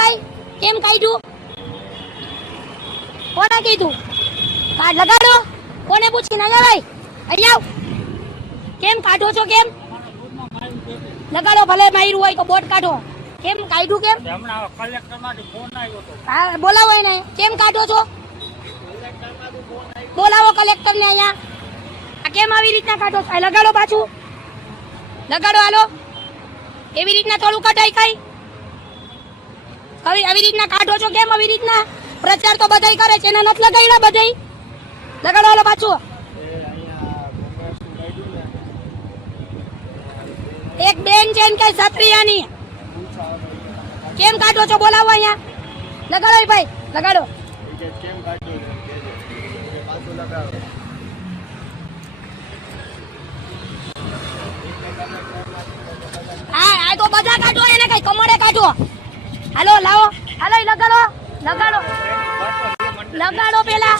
ભાઈ કેમ કાઢ્યું? કોને કીધું? કાર્ડ લગાડો. કોને પૂછીને આવ્યા ભાઈ? અહીંયા આવ. કેમ કાઢો છો? કેમ લગાડો? ભલે માર્યું હોય તો બોટ કાઢો. કેમ કાઢ્યું? કેમ હમણાં કલેક્ટરમાંથી ફોન આવ્યો હતો. હા બોલાવો એને. કેમ કાઢો છો? બોલાવો કલેક્ટરને અહીંયા. આ કેમ આવી રીતના કાઢો? આ લગાડો, પાછું લગાડો. હાલો, એવી રીતના થોડું કઢાય કઈ? આવી રીતના કાઢો છો કેમ? આવી રીતના પ્રચાર તો બધાય કરે છે, એને નથી લગાડ્યા બધાય. લગાડો. હાલો પાછું. એક બેન છે કે સત્રિયાની કેમ કાઢો છો? બોલાવો અહીંયા. લગાડો ભાઈ, લગાડો. હા તો બધા કાઢો, એને કઈ કમરે કાઢો. હાલો લાવો. હાલો લગાડો, લગાડો, લગાડો પેલા.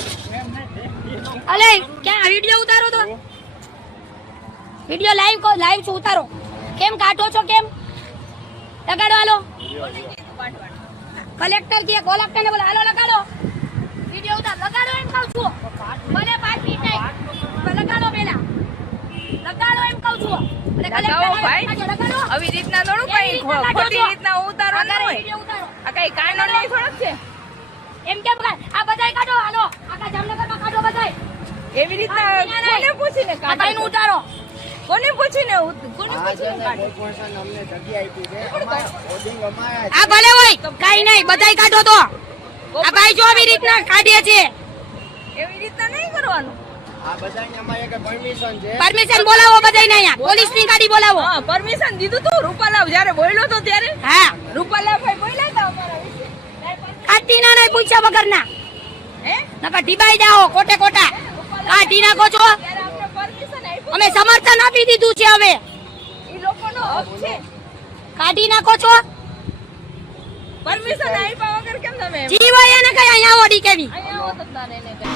અલે ક્યાં વિડિયો ઉતારો? તો વિડિયો લાઈવ છું, ઉતારો. કેમ કાઢો છો? કેમ લગાડો? હાલો કલેક્ટર કે કલેક્ટર ને બોલો. હાલો લગાડો, વિડિયો ઉતાર. લગાડો એમ કહું છું. ભલે 5 મિનિટ નહીં, લગાડો પેલા. લગાડો એમ કહું છું. લગાવો ભાઈ. આવી રીતના થોડું કઈ ખોટી રીતના ઉતારો ન હોય. આ કઈ કાનો નહીં થોડક છે એમ કેમ? આ બધાય કાઢો. હાલો આખા જામનગરમાં કાઢો બધાય. એવી રીતના કોને પૂછીને કાઢો? ભાઈનું ઉતારો. કોને પૂછીને કાઢો? આ ભલે હોય કાઈ નહીં, બધાય કાઢો. તો આ ભાઈ જો આવી રીતના કાઢે છે. એવી રીતના નહીં કરવાનું. આ બધાને અમારે કે પરમિશન છે. પરમિશન બોલાવો બધાયને અહીંયા. પોલીસની ગાડી બોલાવો. હા પરમિશન દીધું તું રૂપાલાવ જ્યારે બોલ્યો તો ત્યારે. હા રૂપાલાવ ભાઈ બોલ્યા હતા અમારા વિશે. કાઢીના નહીં પૂછ્યા વગરના. હે નકર ઢીબાઈ જાઓ કોટે કોટા. કાઢી નાખો છો. ત્યારે આપણે પરમિશન આપી. અમે સમર્થન આપી દીધું છે. હવે ઈ લોકોનો હક છે. કાઢી નાખો છો. પરમિશન આપ્યા વગર કેમ તમે જીવ હોય એને કઈ અહીંયા ઓડી કેવી. અહીંયા આવો તો તારે એને કઈ